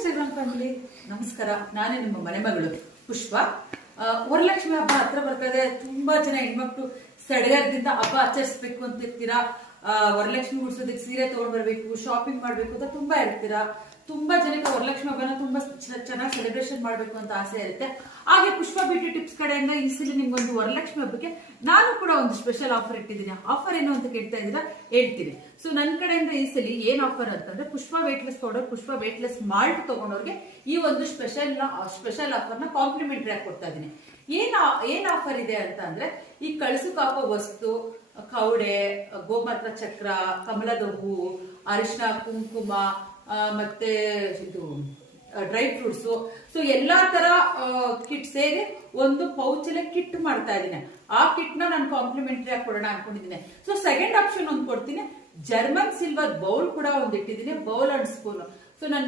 Instagram family ನಮಸ್ಕಾರ. ನಾನೇ ನಿಮ್ಮ ಮನೆ ಮಗಳು ಪುಷ್ಪ. ವರಲಕ್ಷ್ಮಿ ಹಬ್ಬ ಹತ್ರ ಬರ್ತದೆ. ತುಂಬಾ ಜನ ಹೆಣ್ಮಕ್ಳು ಸಡಗರದಿಂದ ಹಬ್ಬ ಆಚರಿಸ್ಬೇಕು ಅಂತ ಇರ್ತೀರಾ. ವರಲಕ್ಷ್ಮಿ ಉಡ್ಸೋದಕ್ಕೆ ಸೀರೆ ತಗೊಂಡ್ ಬರ್ಬೇಕು, ಶಾಪಿಂಗ್ ಮಾಡ್ಬೇಕು ಅಂತ ತುಂಬಾ ಇರ್ತೀರಾ. ತುಂಬಾ ಜನಕ್ಕೆ ವರಲಕ್ಷ್ಮಿ ಹಬ್ಬನ ತುಂಬಾ ಚೆನ್ನಾಗಿ ಸೆಲೆಬ್ರೇಷನ್ ಮಾಡ್ಬೇಕು ಅಂತ ಆಸೆ ಇರುತ್ತೆ. ಹಾಗೆ ಪುಷ್ಪ ಬ್ಯೂಟಿ ಟಿಪ್ಸ್ ಕಡೆಯಿಂದ ಈ ಸಲ ನಿಮ್ಗೊಂದು ವರಲಕ್ಷ್ಮಿ ಹಬ್ಬಕ್ಕೆ ನಾನು ಕೂಡ ಒಂದು ಸ್ಪೆಷಲ್ ಆಫರ್ ಇಟ್ಟಿದ್ದೀನಿ. ಆಫರ್ ಏನು ಅಂತ ಕೇಳ್ತಾ ಇದ್ದೀರಾ, ಹೇಳ್ತೀನಿ. ಸೊ ನನ್ನ ಕಡೆಯಿಂದ ಈ ಸಲ ಏನ್ ಆಫರ್ ಅಂತಂದ್ರೆ, ಪುಷ್ಪ ವೇಟ್ಲೆಸ್ ಪೌಡರ್, ಪುಷ್ಪ ವೇಟ್ಲೆಸ್ ಮಾಲ್ಟ್ ತಗೊಂಡವ್ರಿಗೆ ಈ ಒಂದು ಸ್ಪೆಷಲ್ ಆಫರ್ ನ ಕಾಂಪ್ಲಿಮೆಂಟರಿ ಆಗಿ ಕೊಡ್ತಾ ಇದ್ದೀನಿ. ಏನ್ ಆಫರ್ ಇದೆ ಅಂತ ಅಂದ್ರೆ, ಈ ಕಳಸಕ್ಕೆ ಹಾಕೋ ವಸ್ತು, ಕವಡೆ, ಗೋಮಾತ್ರ ಚಕ್ರ, ಕಮಲದ ಹೂವು, ಅರಿಶಿನ, ಕುಂಕುಮ, ಮತ್ತೆ ಇದು ಡ್ರೈ ಫ್ರೂಟ್ಸ್, ಸೊ ಎಲ್ಲಾ ತರ ಕಿಟ್ ಸೇರಿ ಒಂದು ಪೌಚ್ ಅಲ್ಲೇ ಕಿಟ್ ಮಾಡ್ತಾ ಇದ್ದೀನಿ. ಆ ಕಿಟ್ ನ ನಾನು ಕಾಂಪ್ಲಿಮೆಂಟರಿ ಆಗಿ ಕೊಡೋಣ ಅನ್ಕೊಂಡಿದ್ದೀನಿ. ಸೊ ಸೆಕೆಂಡ್ ಆಪ್ಷನ್ ಒಂದು ಕೊಡ್ತೀನಿ, ಜರ್ಮನ್ ಸಿಲ್ವರ್ ಬೌಲ್ ಕೂಡ ಒಂದು ಇಟ್ಟಿದ್ದೀನಿ, ಬೌಲ್ ಅಂಡ್ ಸ್ಪೂನ್. ಸೊ